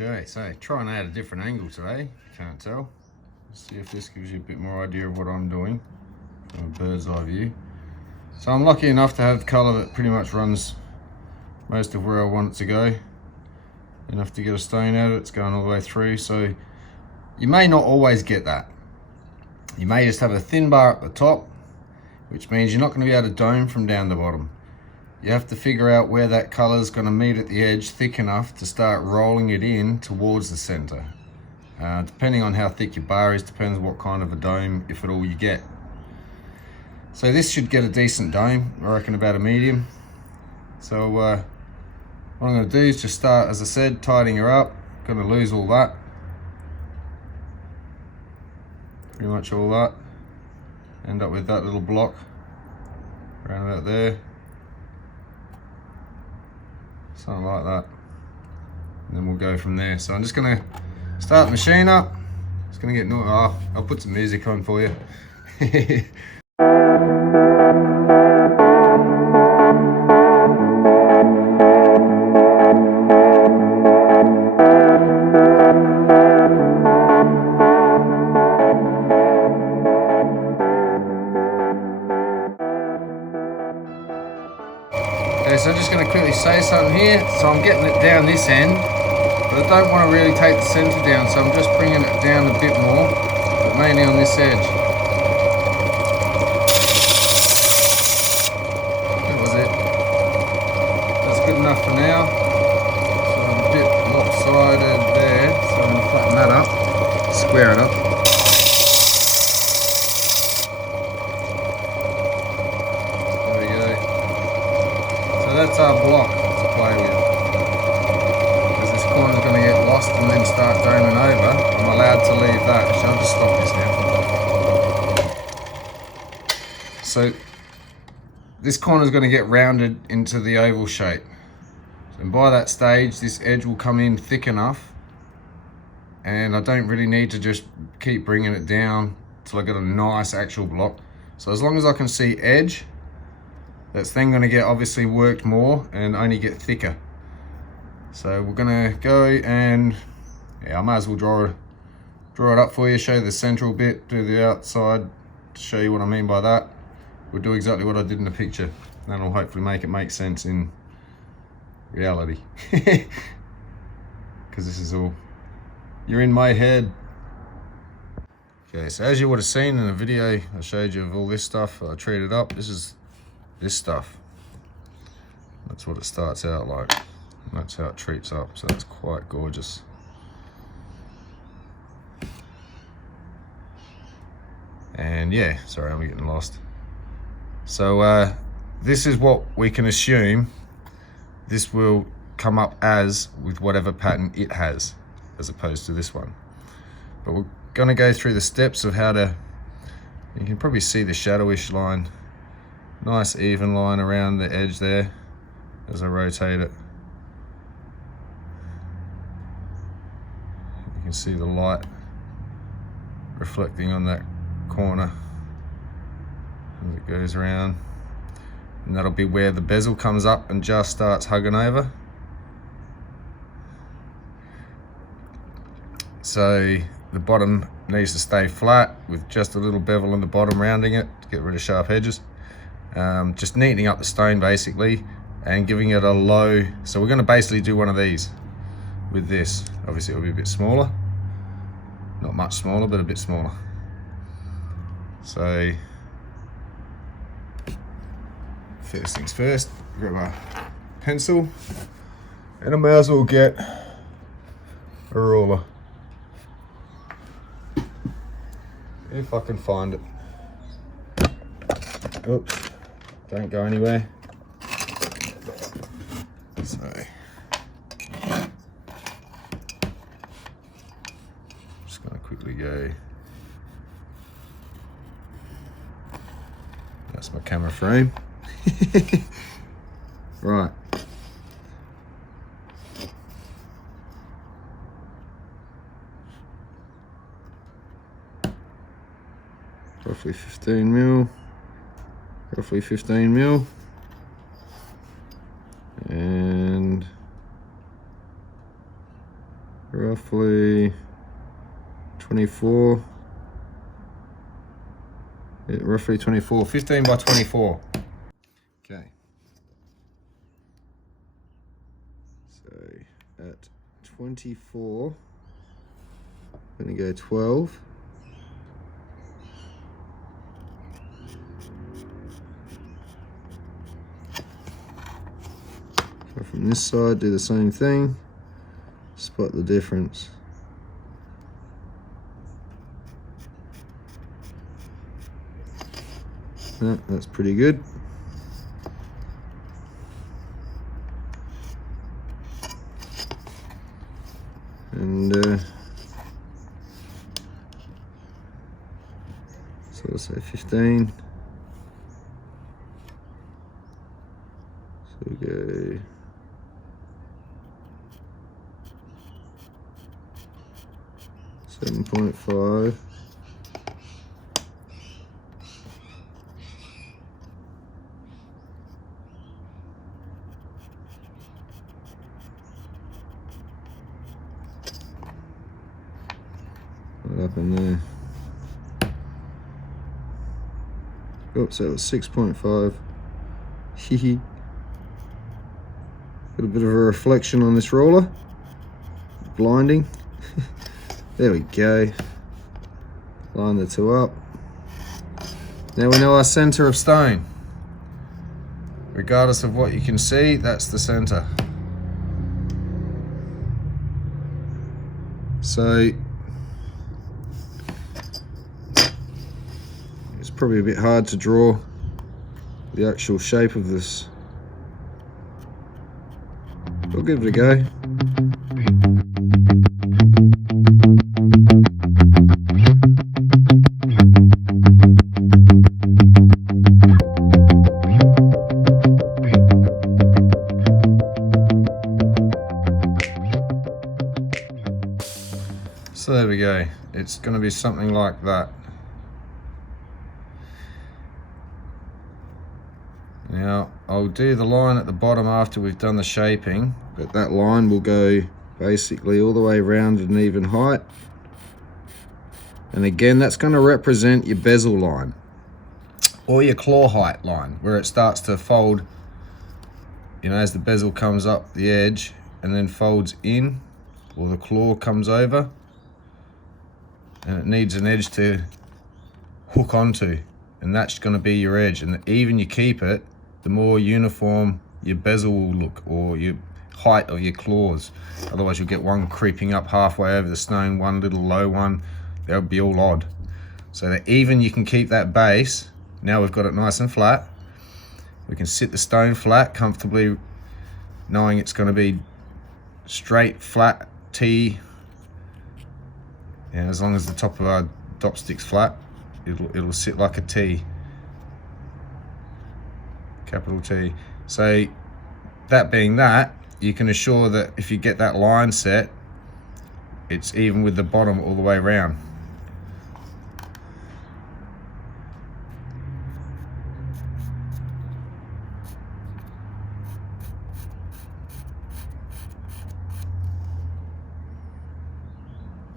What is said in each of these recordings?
Okay, so trying out a different angle today, can't tell. Let's see if this gives you a bit more idea of what I'm doing from a bird's eye view. So I'm lucky enough to have the colour that pretty much runs most of where I want it to go. Enough to get a stone out of it, it's going all the way through. So you may not always get that. You may just have a thin bar at the top, which means you're not going to be able to dome from down the bottom. You have to figure out where that colour is going to meet at the edge thick enough to start rolling it in towards the centre. Depending on how thick your bar is, depends what kind of a dome, if at all, you get. So this should get a decent dome, I reckon about a medium. So what I'm going to do is just start, as I said, tidying her up. Going to lose all that. Pretty much all that. End up with that little block around about there. Something like that. And then we'll go from there. So I'm just going to start the machine up. It's going to get noisy. Oh, I'll put some music on for you. Okay, so I'm just going to quickly say something here. So I'm getting it down this end, but I don't want to really take the centre down, so I'm just bringing it down a bit more, but mainly on this edge. That was it. That's good enough for now. So I'm a bit lopsided there, so I'm going to flatten that up, square it up. That's our block to play with. Because this corner's going to get lost and then start doming over, I'm allowed to leave that. Actually, I'll just stop this now. So this corner's going to get rounded into the oval shape. And by that stage, this edge will come in thick enough, and I don't really need to just keep bringing it down till I get a nice actual block. So as long as I can see edge, that's then going to get obviously worked more and only get thicker. So we're going to go and, yeah, I might as well draw it up for you, show you the central bit, do the outside, to show you what I mean by that. We'll do exactly what I did in the picture. That'll hopefully make sense in reality. Because this is all, you're in my head. Okay, so as you would have seen in the video I showed you of all this stuff, I treated up. This is this stuff. That's what it starts out like. And that's how it treats up, so it's quite gorgeous. And yeah, sorry, I'm getting lost. So this is what we can assume this will come up as with whatever pattern it has, as opposed to this one. But we're going to go through the steps of how to, you can probably see the shadowish line. Nice even line around the edge there as I rotate it. You can see the light reflecting on that corner as it goes around. And that'll be where the bezel comes up and just starts hugging over. So the bottom needs to stay flat with just a little bevel on the bottom rounding it to get rid of sharp edges. Just neatening up the stone basically and giving it a low. So we're going to basically do one of these with this. Obviously it'll be a bit smaller, not much smaller, but a bit smaller. So first things first, grab a pencil and I may as well get a ruler if I can find it. Oops. Don't go anywhere. So just going to quickly go. That's my camera frame. Right. Roughly 15 mil. Roughly 15 mil, and roughly 24. Yeah, roughly 24, 15 by 24. Okay. So at 24, I'm going to go 12. Go from this side, do the same thing. Spot the difference. That's pretty good. And so I'll say 15. So we go 7.5. Right up in there. Oops, that was 6.5. Hehe. Got a bit of a reflection on this roller. Blinding. There we go. Line the two up. Now we know our center of stone. Regardless of what you can see, that's the center. So it's probably a bit hard to draw the actual shape of this. We'll give it a go. So there we go. It's going to be something like that. Now I'll do the line at the bottom after we've done the shaping, but that line will go basically all the way around at an even height. And again, that's going to represent your bezel line or your claw height line, where it starts to fold, you know, as the bezel comes up the edge and then folds in, or the claw comes over and it needs an edge to hook onto, and that's going to be your edge. And the even you keep it, the more uniform your bezel will look, or your height of your claws. Otherwise you'll get one creeping up halfway over the stone, one little low one. That would be all odd. So that even you can keep that base. Now we've got it nice and flat. We can sit the stone flat comfortably, knowing it's going to be straight, flat T. Yeah, as long as the top of our dop stick's flat, it'll sit like a T. Capital T. So that being that, you can assure that if you get that line set, it's even with the bottom all the way around.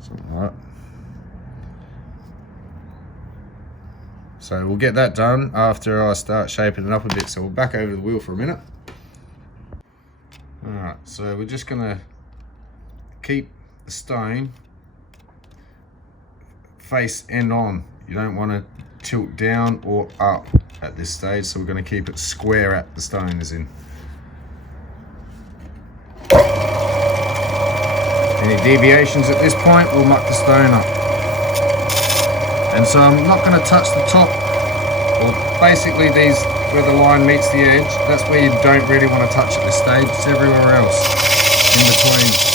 Something like that. So we'll get that done after I start shaping it up a bit. So we'll back over the wheel for a minute. Alright, so we're just gonna keep the stone face end on. You don't want to tilt down or up at this stage, so we're going to keep it square at the stone as in. Any deviations at this point will muck the stone up. And so I'm not going to touch the top, or basically these, where the line meets the edge, that's where you don't really want to touch at this stage. It's everywhere else in between.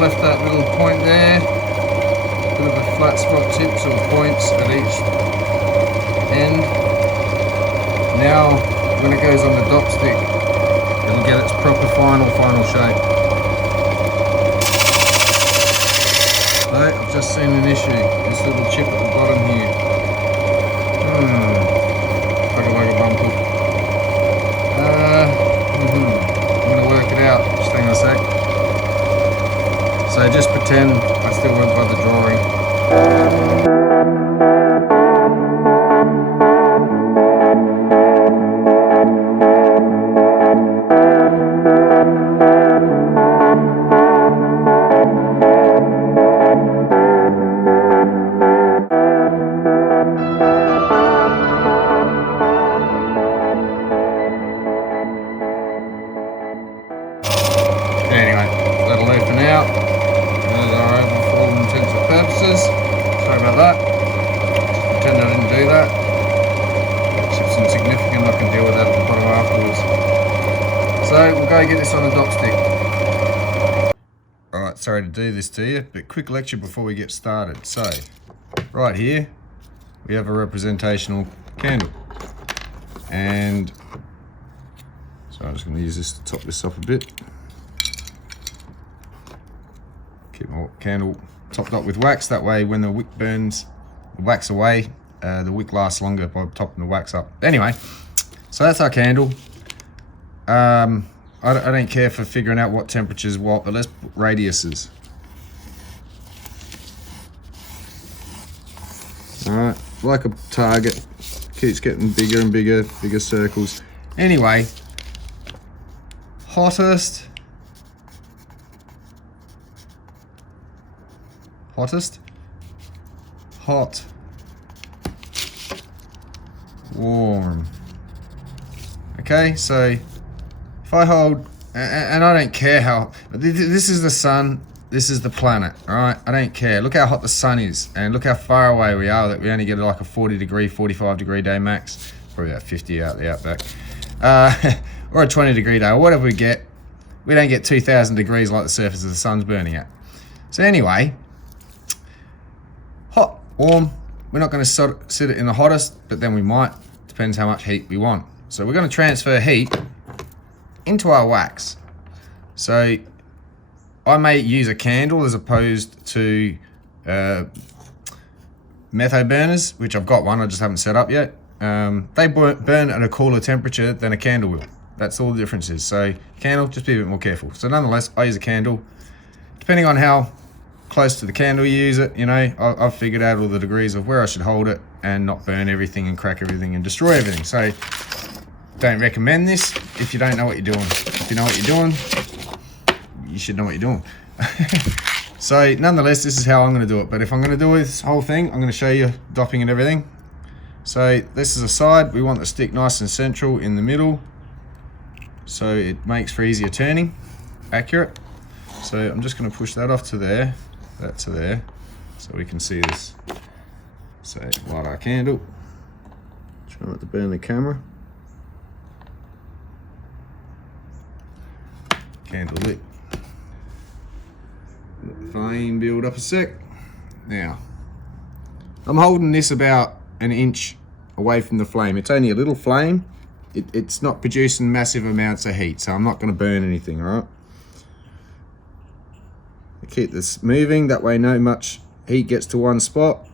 left that little point there, bit of a flat spot tips or points at each end. Now when it goes on the dop stick, it'll get its proper final shape. So I've just seen an issue, this little chip at the bottom here. Bugger bumper. I'm going to work it out, just hang on a sec. So just pretend I still went by the drawing. Anyway, that'll do for now. Those are over for all intents and purposes. Sorry about that. Just pretend I didn't do that. It's insignificant, I can deal with that at the bottom afterwards. So we'll go get this on a dop stick. Alright, sorry to do this to you, but quick lecture before we get started. So, right here, we have a representational candle. And so I'm just going to use this to top this up a bit. Keep my candle topped up with wax, that way when the wick burns the wax away, the wick lasts longer by topping the wax up. Anyway, so that's our candle. I don't care for figuring out what temperature is what, but let's put radiuses. Alright, like a target, keeps getting bigger and bigger circles. Anyway, hottest, hot, warm. Okay, so if I hold, and I don't care how, this is the sun, this is the planet, all right? I don't care. Look how hot the sun is, and look how far away we are that we only get like a 40 degree, 45 degree day max. Probably about 50 out the outback. Or a 20 degree day, or whatever we get. We don't get 2,000 degrees like the surface of the sun's burning at. So anyway, hot, warm, we're not going to sit it in the hottest, but then we might, depends how much heat we want. So we're going to transfer heat into our wax. So I may use a candle as opposed to metho burners, which I've got one, I just haven't set up yet. They burn at a cooler temperature than a candle will. That's all the difference is. So candle, just be a bit more careful. So nonetheless, I use a candle. Depending on how close to the candle you use it, you know, I've figured out all the degrees of where I should hold it and not burn everything and crack everything and destroy everything. So don't recommend this if you don't know what you're doing. If you know what you're doing, you should know what you're doing. So nonetheless, this is how I'm going to do it. But if I'm going to do this whole thing, I'm going to show you dopping and everything. So this is a side. We want the stick nice and central in the middle, so it makes for easier turning, accurate. So I'm just going to push that off to there, that to there, so we can see this. So light our candle, try not to burn the camera. Candle lit. Let the flame build up a sec. Now, I'm holding this about an inch away from the flame. It's only a little flame. It's not producing massive amounts of heat, so I'm not going to burn anything, all right? I keep this moving, that way no much heat gets to one spot.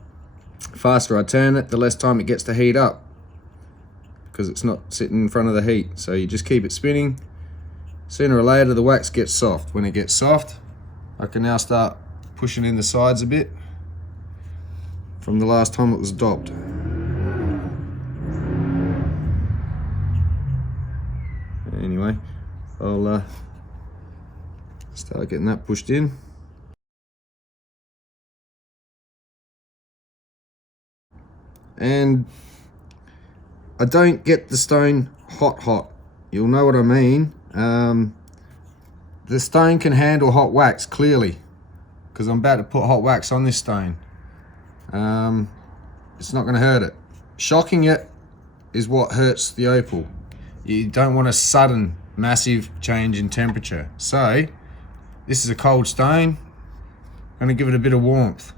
The faster I turn it, the less time it gets to heat up, because it's not sitting in front of the heat. So you just keep it spinning. Sooner or later the wax gets soft. When it gets soft, I can now start pushing in the sides a bit from the last time it was dopped. Anyway, I'll start getting that pushed in. And I don't get the stone hot. You'll know what I mean. The stone can handle hot wax, clearly, because I'm about to put hot wax on this stone. It's not going to hurt it. Shocking it is what hurts the opal. You don't want a sudden massive change in temperature. So this is a cold stone. going to give it a bit of warmth.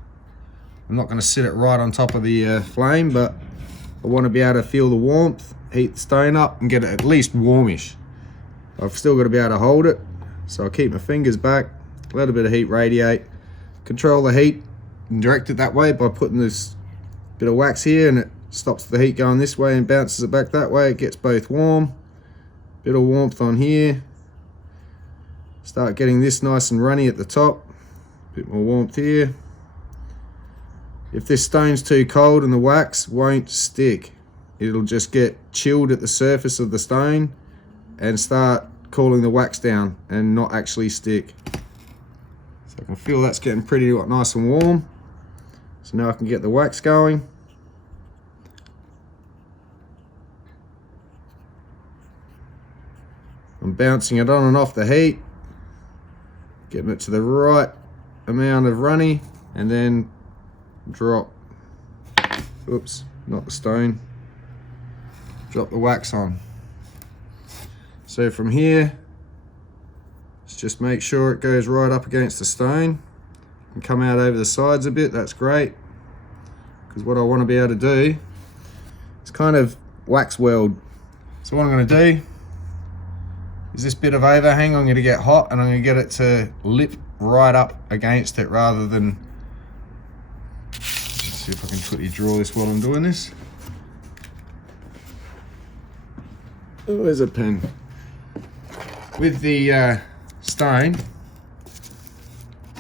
I'm not going to sit it right on top of the flame, but I want to be able to feel the warmth, heat the stone up and get it at least warmish. I've still got to be able to hold it, so I'll keep my fingers back, let a bit of heat radiate, control the heat and direct it that way by putting this bit of wax here, and it stops the heat going this way and bounces it back that way. It gets both warm, bit of warmth on here, start getting this nice and runny at the top, bit more warmth here. If this stone's too cold and the wax won't stick, it'll just get chilled at the surface of the stone and start cooling the wax down and not actually stick. So I can feel that's getting pretty nice and warm. So now I can get the wax going. I'm bouncing it on and off the heat, getting it to the right amount of runny, and then drop, oops, not the stone, drop the wax on. So from here, let's just make sure it goes right up against the stone and come out over the sides a bit. That's great, because what I want to be able to do is kind of wax weld. So what I'm going to do is this bit of overhang I'm going to get hot, and I'm going to get it to lip right up against it rather than, let's see if I can quickly draw this while I'm doing this. Oh, there's a pen. With the stone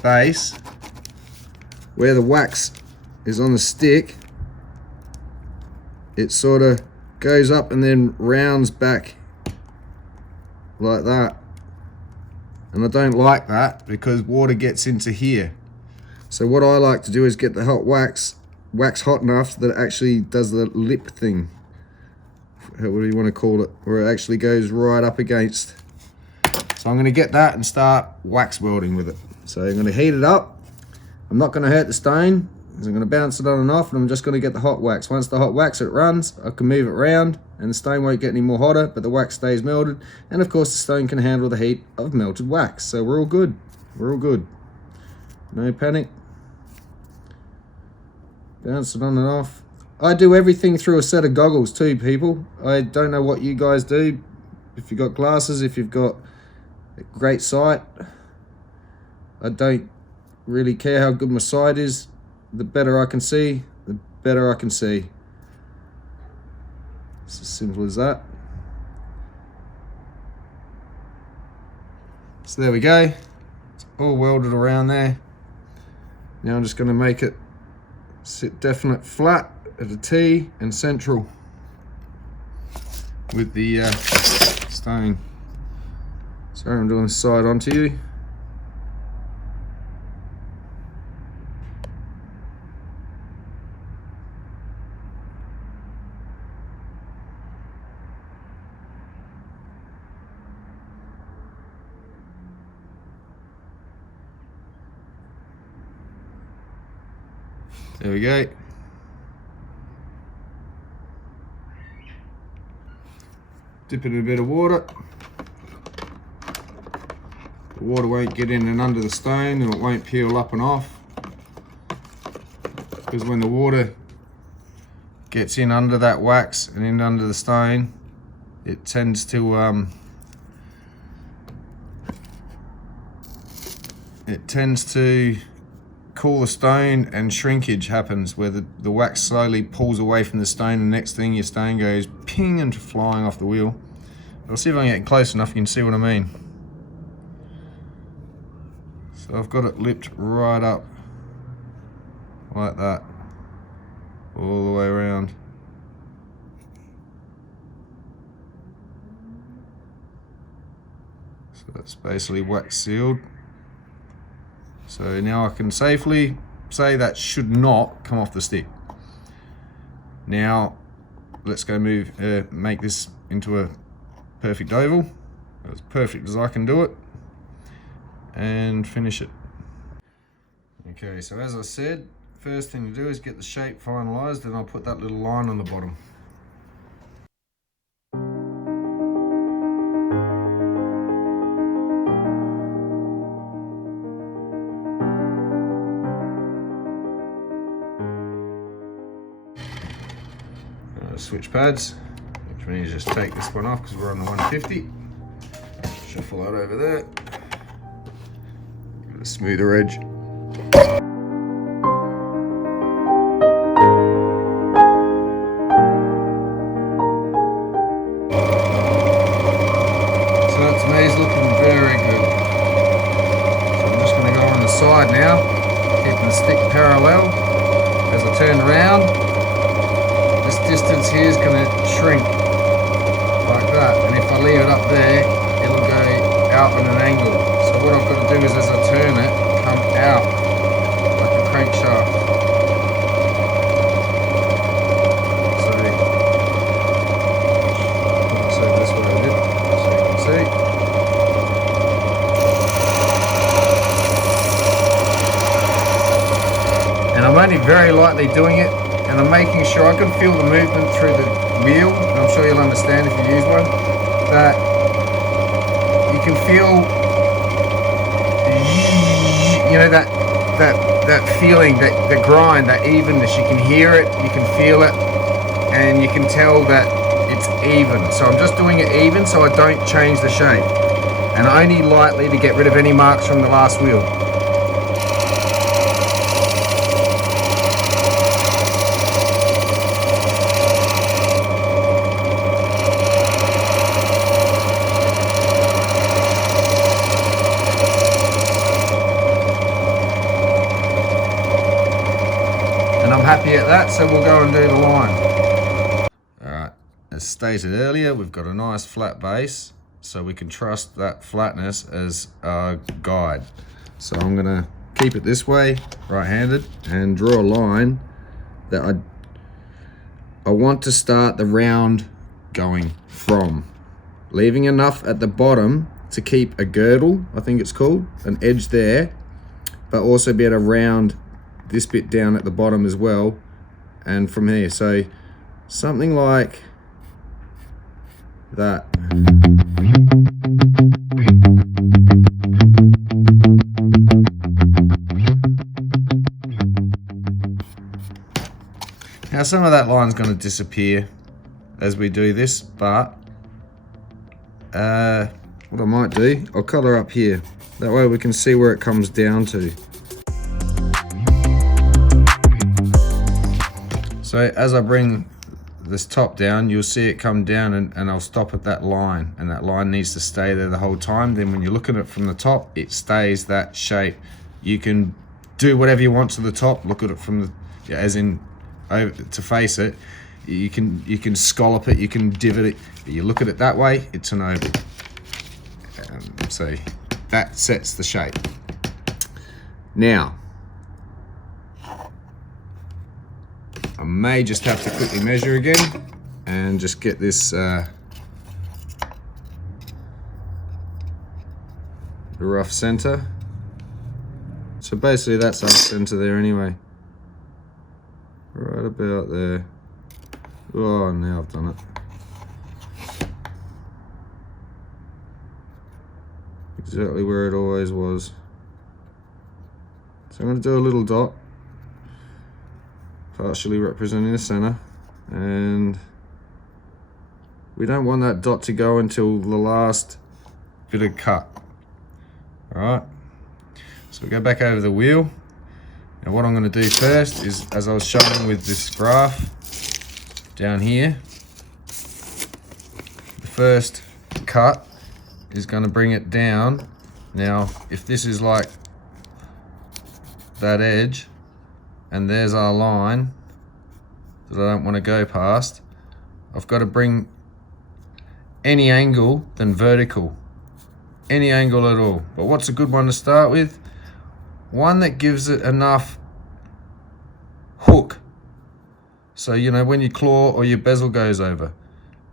base, where the wax is on the stick, it sort of goes up and then rounds back like that. And I don't like that because water gets into here. So what I like to do is get the hot wax hot enough that it actually does the lip thing. What do you want to call it? Where it actually goes right up against. So I'm going to get that and start wax welding with it. So I'm going to heat it up. I'm not going to hurt the stone. I'm going to bounce it on and off, and I'm just going to get the hot wax. Once the hot wax it runs, I can move it around and the stone won't get any more hotter, but the wax stays melted. And of course the stone can handle the heat of melted wax. So we're all good. We're all good. No panic. Bounce it on and off. I do everything through a set of goggles too, people. I don't know what you guys do. If you've got glasses, if you've got a great sight, I don't really care how good my sight is. The better I can see, the better I can see. It's as simple as that. So there we go. It's all welded around there. Now I'm just going to make it sit definite flat at a T and central with the stone. Sorry, I'm doing this side onto you. There we go. Dip it in a bit of water. The water won't get in and under the stone, and it won't peel up and off. Because when the water gets in under that wax and in under the stone, it tends to cool the stone, and shrinkage happens where the wax slowly pulls away from the stone, and the next thing your stone goes ping and flying off the wheel. I'll see if I can get close enough you can see what I mean. So I've got it lipped right up like that all the way around. So that's basically wax sealed. So now I can safely say that should not come off the stick. Now let's go make this into a perfect oval, as perfect as I can do it, and finish it. Okay, so as I said, first thing to do is get the shape finalized, and I'll put that little line on the bottom. switch pads, which means just take this one off because we're on the 150. Shuffle that over there. Get a smoother edge. So that to me is looking very good. So I'm just going to go on the side now, keeping the stick parallel. As I turn around, this distance here is going to shrink like that, and if I leave it up there, it'll go out on an angle. So what I've got to do is, as I turn it, come out like a crankshaft. So this way with it, so you can see. And I'm only very lightly doing it, and I'm making sure I can feel the movement through the wheel, and I'm sure you'll understand if you use one, that you can feel, you know, that feeling, that grind, that evenness. You can hear it, you can feel it, and you can tell that it's even. So I'm just doing it even so I don't change the shape, and only lightly to get rid of any marks from the last wheel. And I'm happy at that, so we'll go and do the line. Alright, as stated earlier, we've got a nice flat base, so we can trust that flatness as our guide. So I'm going to keep it this way, right-handed, and draw a line that I want to start the round going from. Leaving enough at the bottom to keep a girdle, I think it's called, an edge there, but also be able to round this bit down at the bottom as well, and from here. So something like that. Now some of that line's going to disappear as we do this, but what I might do, I'll colour up here. That way we can see where it comes down to. So as I bring this top down, you'll see it come down, and I'll stop at that line, and that line needs to stay there the whole time. Then when you look at it from the top, it stays that shape. You can do whatever you want to the top, look at it from the, as in over to face it. You can scallop it, you can divot it. You look at it that way, it's an oval. So that sets the shape. Now, I may just have to quickly measure again and just get this the rough center. So basically that's our center there anyway. Right about there. Oh, now I've done it. Exactly where it always was. So I'm going to do a little dot, partially representing the center, and we don't want that dot to go until the last bit of cut. Alright, so we go back over the wheel. Now what I'm going to do first is, as I was showing with this graph down here, the first cut is going to bring it down. Now if this is like that edge, and there's our line that I don't want to go past, I've got to bring any angle than vertical, any angle at all. But what's a good one to start with? One that gives it enough hook, so you know when your claw or your bezel goes over,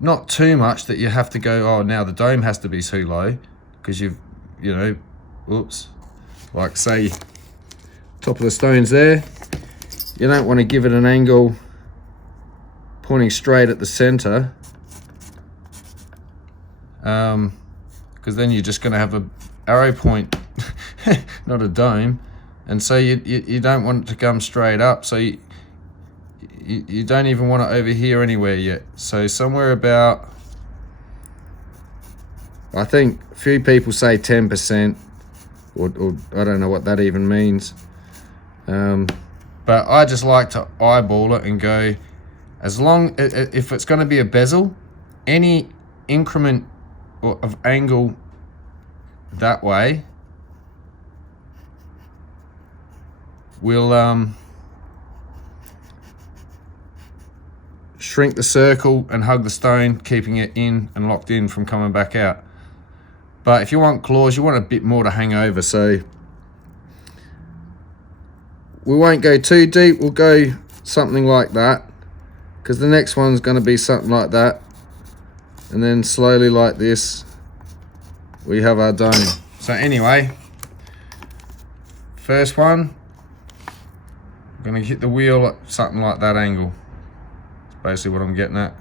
not too much that you have to go, oh now the dome has to be too low, because you know, oops, like say top of the stones there, you don't want to give it an angle pointing straight at the center, because then you're just going to have an arrow point, not a dome, and so you don't want it to come straight up. So you don't even want it over here anywhere yet. So somewhere about, I think a few people say 10%, or I don't know what that even means. But I just like to eyeball it and go, as long, if it's going to be a bezel, any increment of angle that way will shrink the circle and hug the stone, keeping it in and locked in from coming back out. But if you want claws, you want a bit more to hang over, so we won't go too deep. We'll go something like that, because the next one's going to be something like that, and then slowly like this we have our dome. So anyway, first one, I'm going to hit the wheel at something like that angle. That's basically what I'm getting at.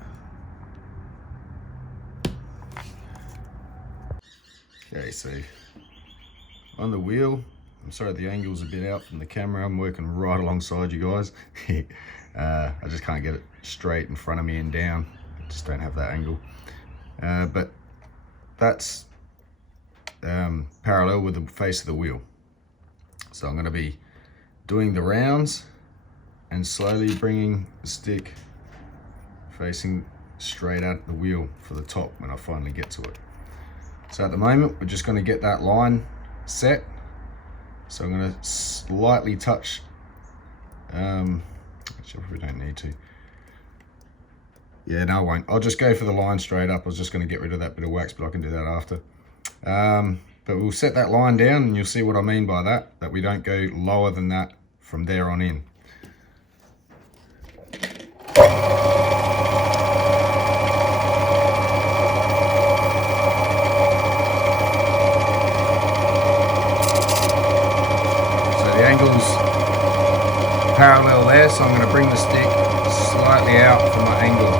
Okay, so on the wheel, I'm sorry the angle's a bit out from the camera. I'm working right alongside you guys. I just can't get it straight in front of me and down. I just don't have that angle. But that's parallel with the face of the wheel. So I'm going to be doing the rounds and slowly bringing the stick facing straight at the wheel for the top when I finally get to it. So at the moment, we're just going to get that line set. So I'm going to slightly touch, actually we don't need to. Yeah, no I won't. I'll just go for the line straight up. I was just going to get rid of that bit of wax, but I can do that after. But we'll set that line down and you'll see what I mean by that we don't go lower than that from there on in. Parallel there, so I'm going to bring the stick slightly out from my angle.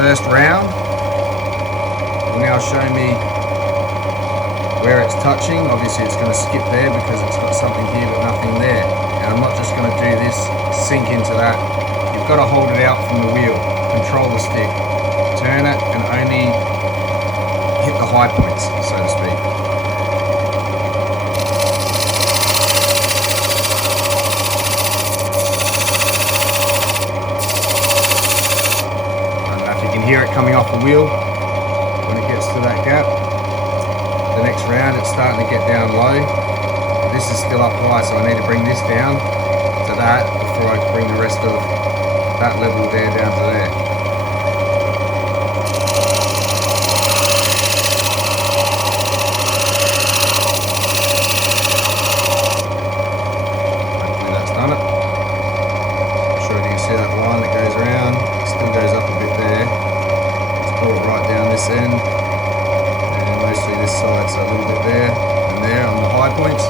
First round will now show me where it's touching. Obviously it's going to skip there because it's got something here but nothing there. And I'm not just going to do this, sink into that. You've got to hold it out from the wheel, control the stick, turn it and only hit the high points, so to speak. I don't know if you can hear it coming off the wheel when it gets to that gap. The next round it's starting to get down low. This is still up high, so I need to bring this down to that before I bring the rest of that level there down to there. End, and mostly this side's a little bit there and there on the high points.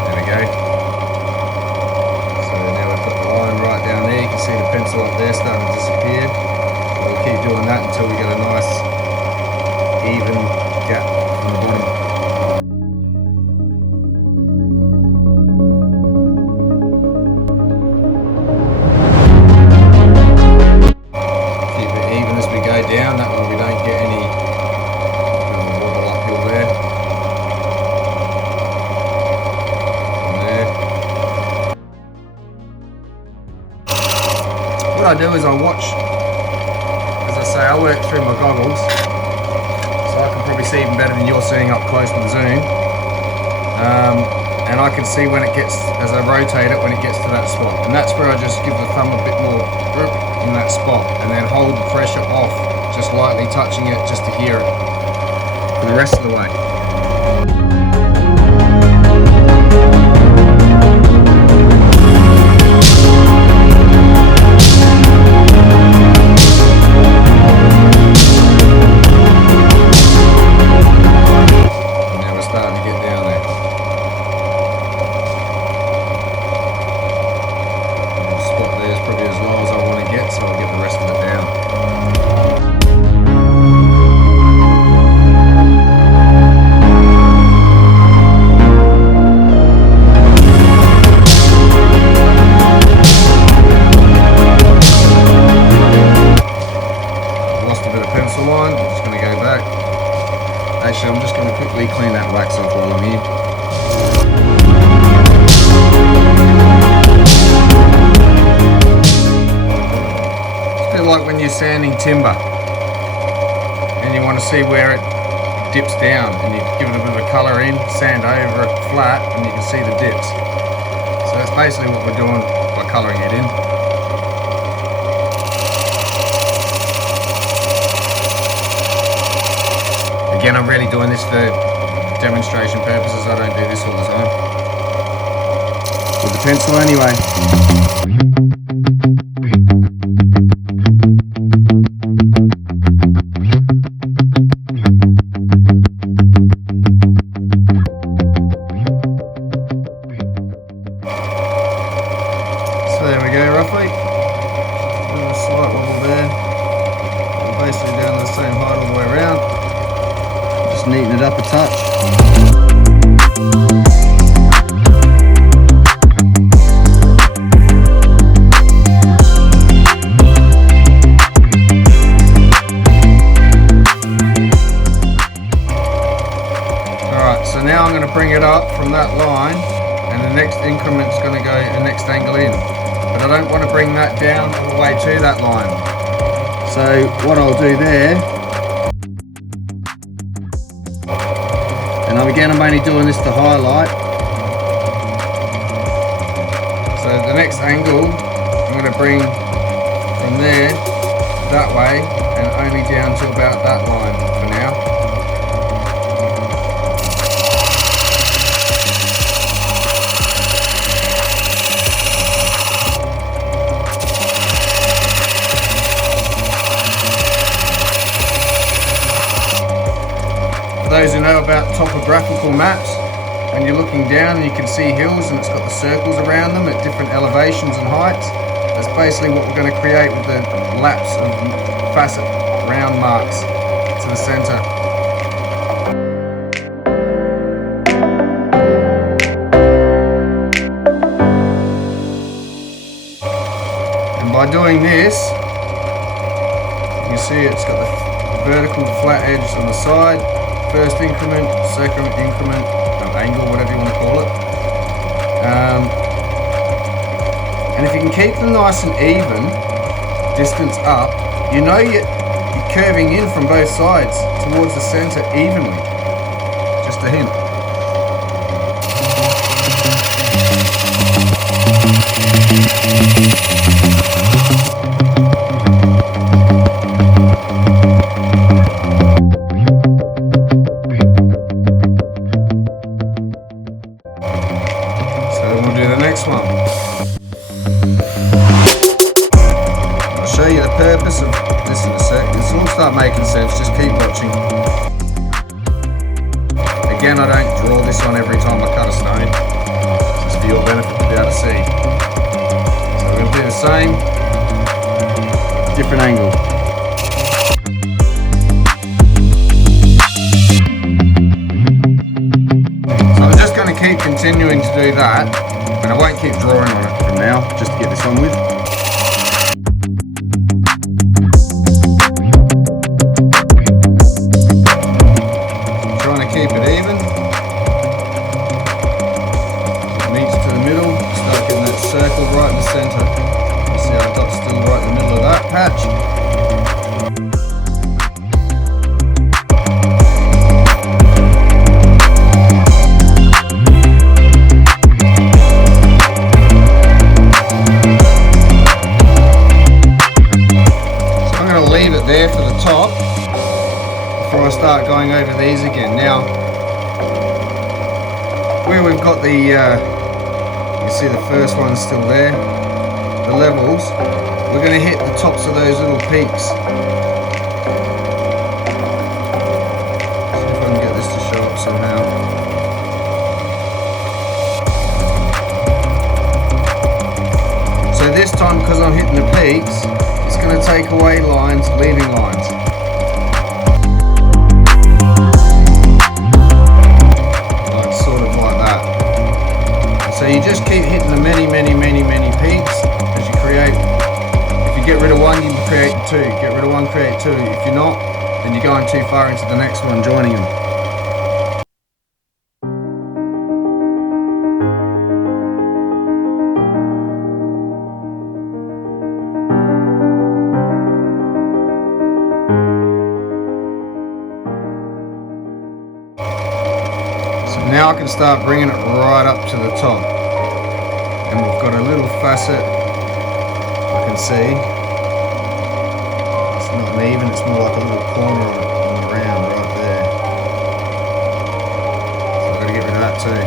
There we go. So now we've got the line right down there. You can see the pencil up there starting to disappear. We'll keep doing that until we get a nice even gap from the bottom. Keep it even as we go down, that way we don't get any wobble uphill there. From there. What I do is I watch, as I say, I work through my goggles. So I can probably see even better than you're seeing up close with zoom. And I can see when it gets, as I rotate it, when it gets to that spot. And that's where I just give the thumb a bit more grip in that spot and then hold the pressure off, just lightly touching it just to hear it for the rest of the way. standing timber, and you want to see where it dips down, and you give it a bit of a colour in, sand over it flat, and you can see the dips. So that's basically what we're doing by colouring it in. Again, I'm really doing this for demonstration purposes. I don't do this all the time. With the pencil anyway. So there we go, roughly. A bit of a slight wobble there. I'm basically down the same height all the way around. Just neaten it up a touch. Alright, so now I'm going to bring it up from that line, and the next increment is going to go the next angle in. But I don't want to bring that down all the way to that line. So what I'll do there, and again I'm only doing this to highlight. So the next angle I'm going to bring from there that way and only down to about that line for now. For those who know about topographical maps, when you're looking down and you can see hills and it's got the circles around them at different elevations and heights, that's basically what we're going to create with the laps of facet round marks to the centre. And by doing this, you can see it's got the vertical flat edge on the side. First increment, second increment, angle, whatever you want to call it. And if you can keep them nice and even, distance up, you know you're curving in from both sides towards the centre evenly. Just a hint. One. I'll show you the purpose of this in a sec. This will all start making sense, just keep watching. Again, I don't draw this on every time I cut a stone. It's for your benefit to be able to see. So we're going to do the same, different angle. So I'm just going to keep continuing to do that. And I won't keep drawing on it from now, just to get this on with. Trying to keep it even. It meets to the middle, start getting that circle right in the centre. You see our dot's still right in the middle of that patch. There for the top before I start going over these again. Now where we've got the you can see the first one's still there, the levels, we're going to hit the tops of those little peaks. See if I can get this to show up somehow. So this time, because I'm hitting the peaks, it's going to take away lines, leaving lines. Like sort of like that. So you just keep hitting the many peaks as you create. If you get rid of one, you can create two. Get rid of one, create two. If you're not, then you're going too far into the next one, joining them. I can start bringing it right up to the top. And we've got a little facet, I can see. It's not even, it's more like a little corner on the round right there. So I've got to get rid of that too.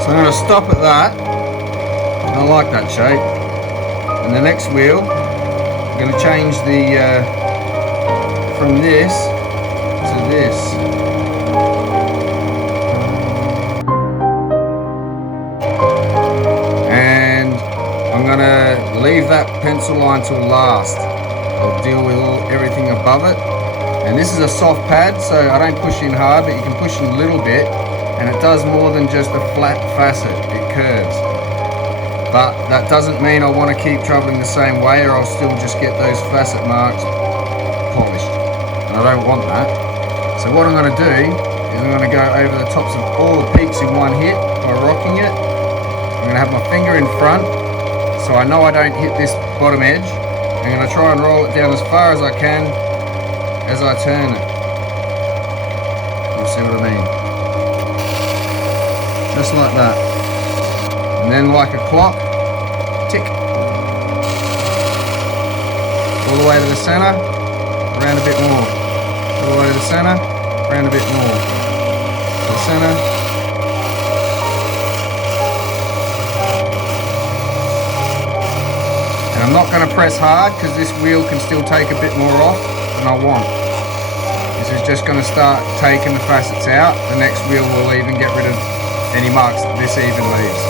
So I'm going to stop at that. I like that shape. And the next wheel, I'm going to change the from this to this. And I'm going to leave that pencil line till last. I'll deal with everything above it. And this is a soft pad, so I don't push in hard, but you can push in a little bit. And it does more than just a flat facet, it curves. But that doesn't mean I want to keep traveling the same way, or I'll still just get those facet marks polished. And I don't want that. So what I'm going to do is I'm going to go over the tops of all the peaks in one hit by rocking it. I'm going to have my finger in front, so I know I don't hit this bottom edge. I'm going to try and roll it down as far as I can as I turn it. You'll see what I mean. Just like that. And then like a clock, tick. All the way to the center, around a bit more. All the way to the center, around a bit more. To the center. And I'm not going to press hard because this wheel can still take a bit more off than I want. This is just going to start taking the facets out. The next wheel will even get rid of any marks that this even leaves.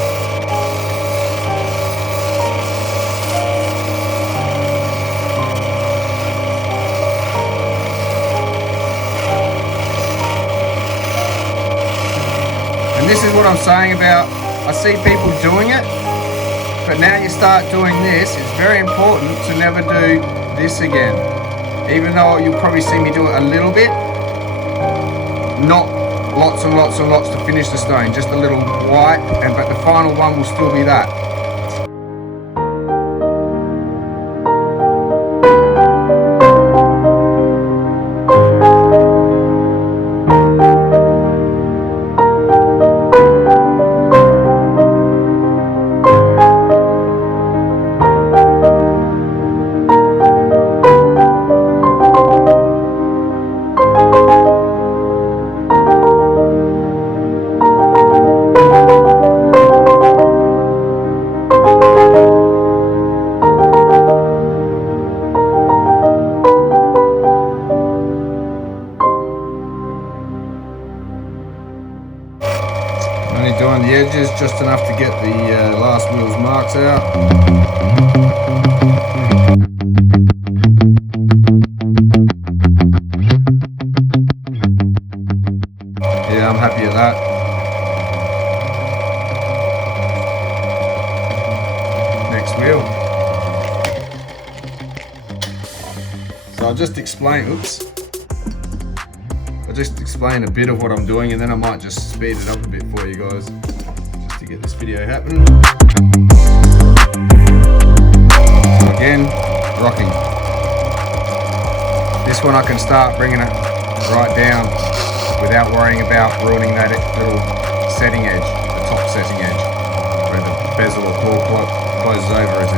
And this is what I'm saying about, I see people doing it, but now you start doing this, it's very important to never do this again. Even though you'll probably see me do it a little bit, not lots and lots and lots to finish the stone, just a little wipe, but the final one will still be that. Only doing the edges just enough to get the last wheel's marks out. Yeah, I'm happy at that. Next wheel. So I'll just explain, I'll just explain a bit of what I'm doing, and then I might just speed it up a bit for you guys, just to get this video happening. So again, rocking. This one I can start bringing it right down without worrying about ruining that little setting edge, the top setting edge, where the bezel or claw closes over it.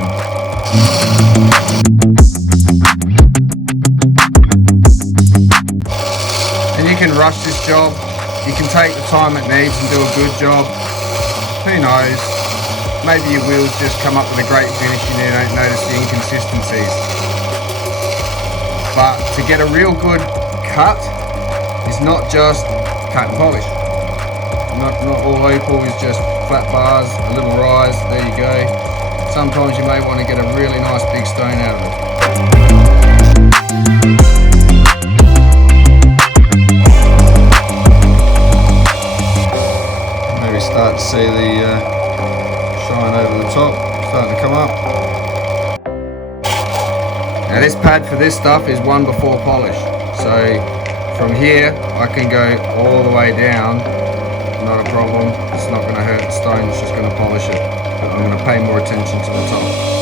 And you can rush this job, you can take the time it needs and do a good job. Who knows, maybe your wheels just come up with a great finish and you don't notice the inconsistencies. But to get a real good cut is not just cut and polish. Not all Opal is just flat bars, a little rise, there you go. Sometimes you may want to get a really nice big stone out of it. Maybe start to see the shine over the top, starting to come up. Now this pad for this stuff is one before polish. So from here I can go all the way down, not a problem. It's not going to hurt the stone, it's just going to polish it, but I'm going to pay more attention to the top.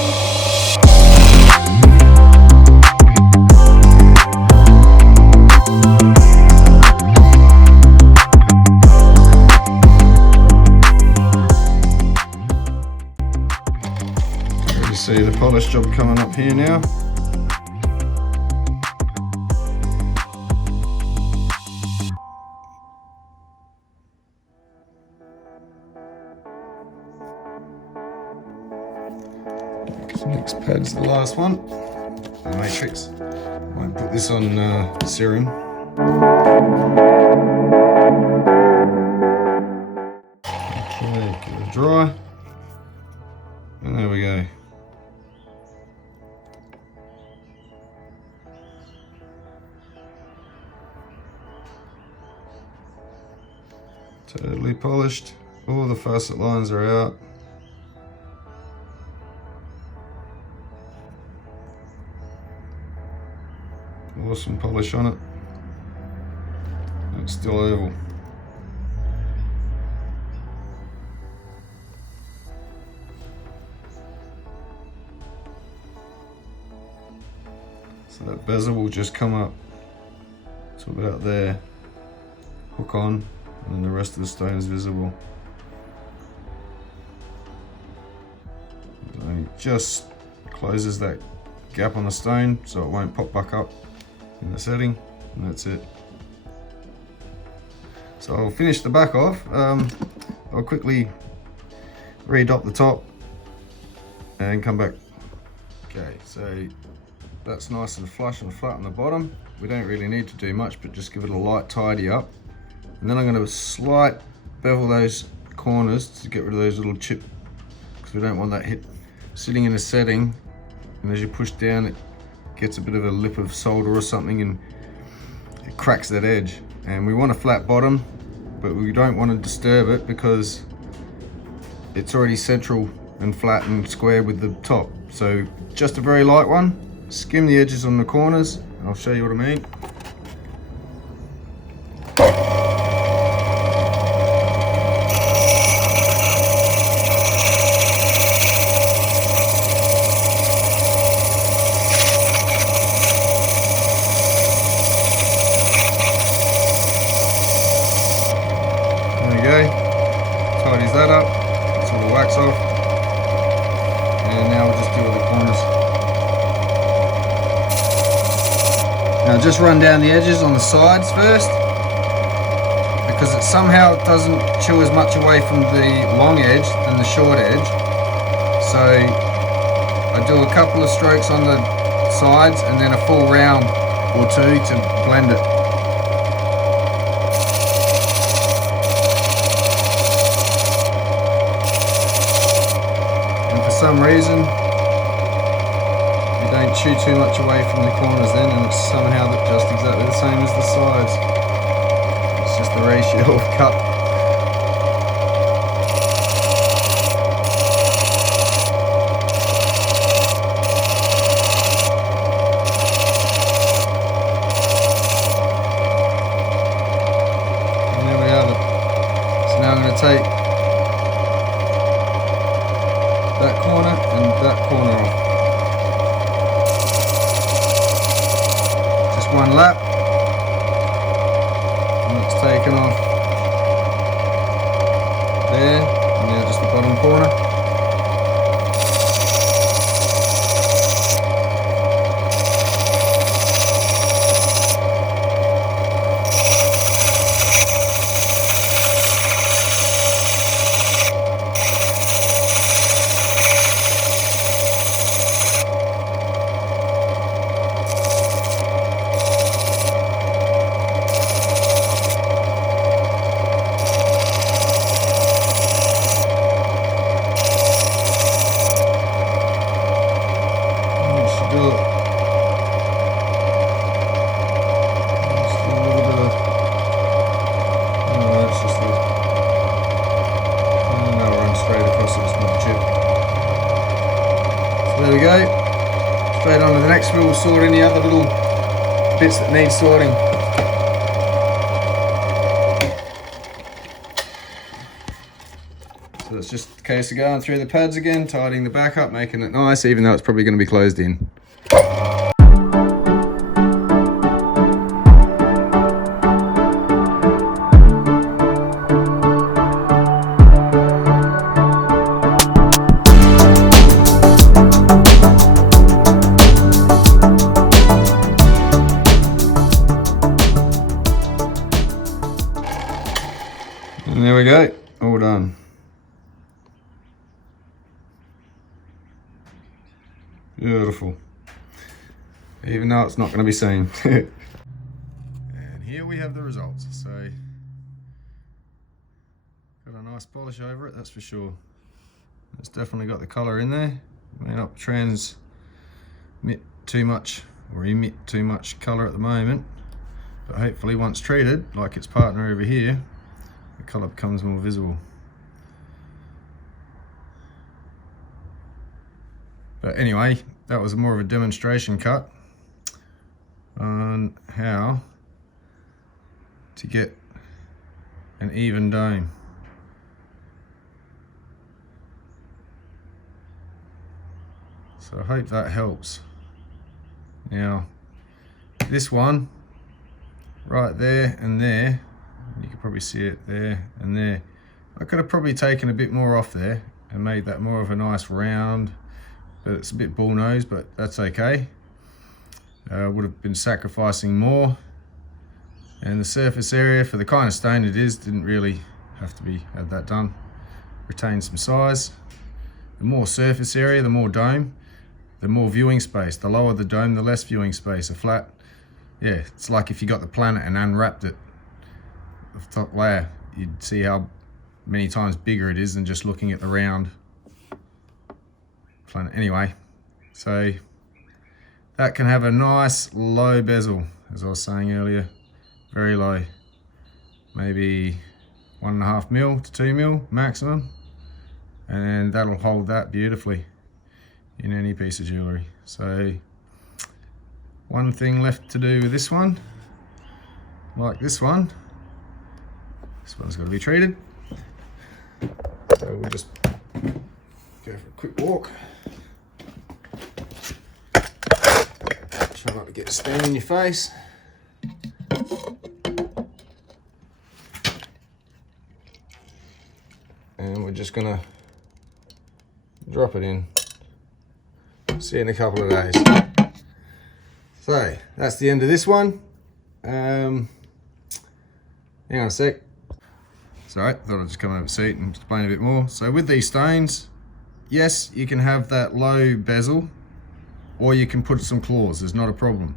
See the polish job coming up here now. This next pad's the last one, the matrix. I won't put this on serum. Okay, get it dry, and there we go. Totally polished, all the facet lines are out. Awesome polish on it. It's still oval. So that bezel will just come up to about there, hook on, and then the rest of the stone is visible. It only just closes that gap on the stone so it won't pop back up in the setting, and that's it. So I'll finish the back off. I'll quickly re-dot the top and come back. Okay, so that's nice and flush and flat on the bottom. We don't really need to do much, but just give it a light tidy up. And then I'm going to slight bevel those corners to get rid of those little chip, because we don't want that hit sitting in a setting, and as you push down it gets a bit of a lip of solder or something and it cracks that edge. And we want a flat bottom, but we don't want to disturb it because it's already central and flat and square with the top. So just a very light one, skim the edges on the corners, and I'll show you what I mean. Tidies that up, gets all the wax off, and now we'll just deal with the corners. Now just run down the edges on the sides first, because it somehow doesn't chew as much away from the long edge than the short edge. So I do a couple of strokes on the sides and then a full round or two to blend it. For some reason you don't chew too much away from the corners then, and it's somehow just exactly the same as the sides. It's just the ratio of cut. And there we have it. So now I'm going to take that corner and that corner off. Just one lap, and it's taken off there, and now just the bottom corner. There we go. Straight on to the next, we'll sort any other little bits that need sorting. So it's just a case of going through the pads again, tidying the back up, making it nice, even though it's probably going to be closed in. And there we go, all done. Beautiful. Even though it's not going to be seen. And here we have the results. So, got a nice polish over it, that's for sure. It's definitely got the colour in there. May not transmit too much or emit too much colour at the moment. But hopefully once treated, like its partner over here, the colour becomes more visible. But anyway, that was more of a demonstration cut on how to get an even dome. So I hope that helps. Now, this one, right there and there, you can probably see it there and there. I could have probably taken a bit more off there and made that more of a nice round, but it's a bit bullnose, but that's okay. Would have been sacrificing more. And the surface area, for the kind of stone it is, didn't really have to be had that done. Retained some size. The more surface area, the more dome, the more viewing space. The lower the dome, the less viewing space. A flat, yeah, it's like if you got the planet and unwrapped it, the top layer, you'd see how many times bigger it is than just looking at the round planet. Anyway, so that can have a nice low bezel, as I was saying earlier, very low, maybe 1.5 mil to 2 mil maximum, and that'll hold that beautifully in any piece of jewellery. So one thing left to do with this one, like this one's got to be treated. So we'll just go for a quick walk. Try not to get stain in your face. And we're just gonna drop it in. See you in a couple of days. So that's the end of this one. Hang on a sec. Sorry, thought I'd just come over the seat and explain a bit more. So with these stones, yes, you can have that low bezel, or you can put some claws, there's not a problem.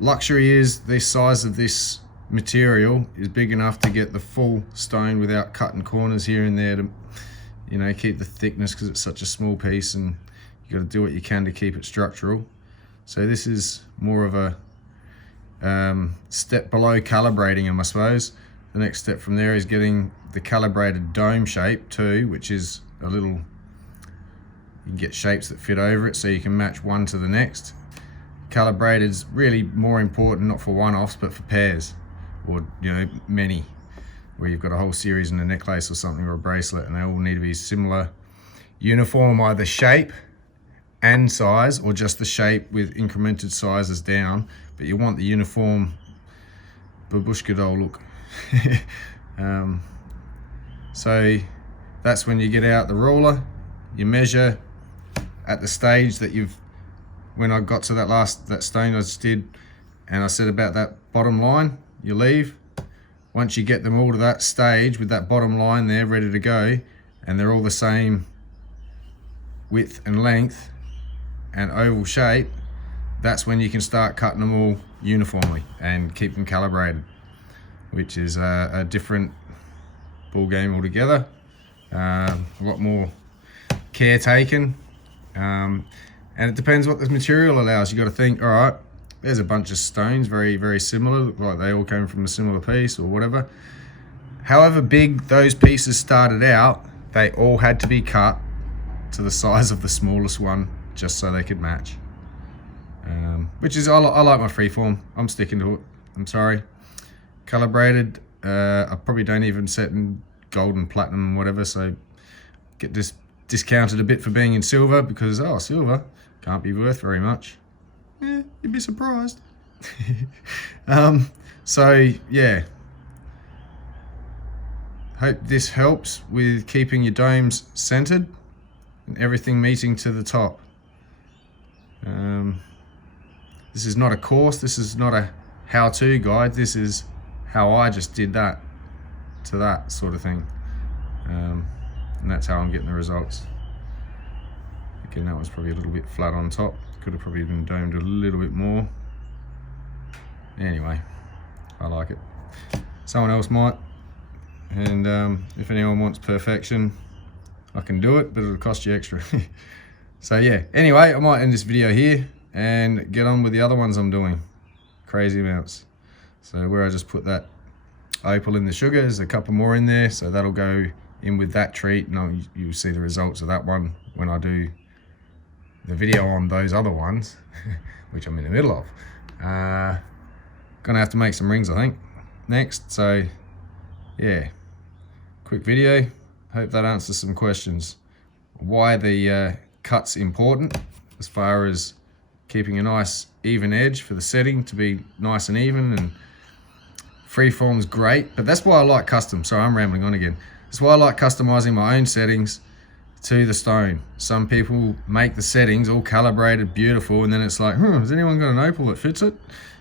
Luxury is the size of this material is big enough to get the full stone without cutting corners here and there to, you know, keep the thickness, because it's such a small piece and you got to do what you can to keep it structural. So this is more of a step below calibrating them, I suppose. The next step from there is getting the calibrated dome shape too, which is a little, you can get shapes that fit over it so you can match one to the next. Calibrated is really more important, not for one-offs, but for pairs, or, you know, many, where you've got a whole series in a necklace or something, or a bracelet, and they all need to be similar, uniform, either shape and size, or just the shape with incremented sizes down, but you want the uniform babushka doll look. So that's when you get out the ruler, you measure at the stage that you've, when I got to that stone I just did, and I said about that bottom line, you leave. Once you get them all to that stage with that bottom line there ready to go, and they're all the same width and length and oval shape, that's when you can start cutting them all uniformly and keep them calibrated, which is a different ball game altogether. A lot more care taken, and it depends what the material allows. You got to think, all right, there's a bunch of stones very, very similar, look like they all came from a similar piece or whatever. However big those pieces started out, they all had to be cut to the size of the smallest one just so they could match. Which is, I like my freeform. I'm sticking to it. I'm sorry. Calibrated I probably don't even set in gold and platinum and whatever, so get this discounted a bit for being in silver, because silver can't be worth very much. You'd be surprised. So yeah, hope this helps with keeping your domes centered and everything meeting to the top. This is not a course, this is not a how-to guide, this is how I just did that to that sort of thing. And that's how I'm getting the results. Again, that was probably a little bit flat on top. Could have probably been domed a little bit more. Anyway, I like it. Someone else might. And if anyone wants perfection, I can do it, but it'll cost you extra. So yeah, anyway, I might end this video here and get on with the other ones I'm doing. Crazy amounts. So where I just put that opal in the sugar, there's a couple more in there, so that'll go in with that treat, and you'll see the results of that one when I do the video on those other ones, which I'm in the middle of. Gonna have to make some rings, I think, next. So yeah, quick video. Hope that answers some questions. Why the cut's important as far as keeping a nice even edge for the setting to be nice and even, and freeform's great, but that's why I like custom. Sorry, I'm rambling on again. That's why I like customizing my own settings to the stone. Some people make the settings all calibrated, beautiful, and then it's like, has anyone got an opal that fits it?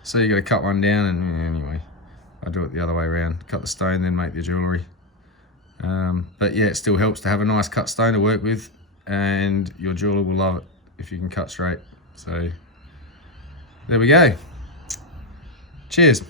So you got to cut one down, and anyway, I do it the other way around. Cut the stone, then make the jewellery. But yeah, it still helps to have a nice cut stone to work with, and your jeweler will love it if you can cut straight. So there we go. Cheers.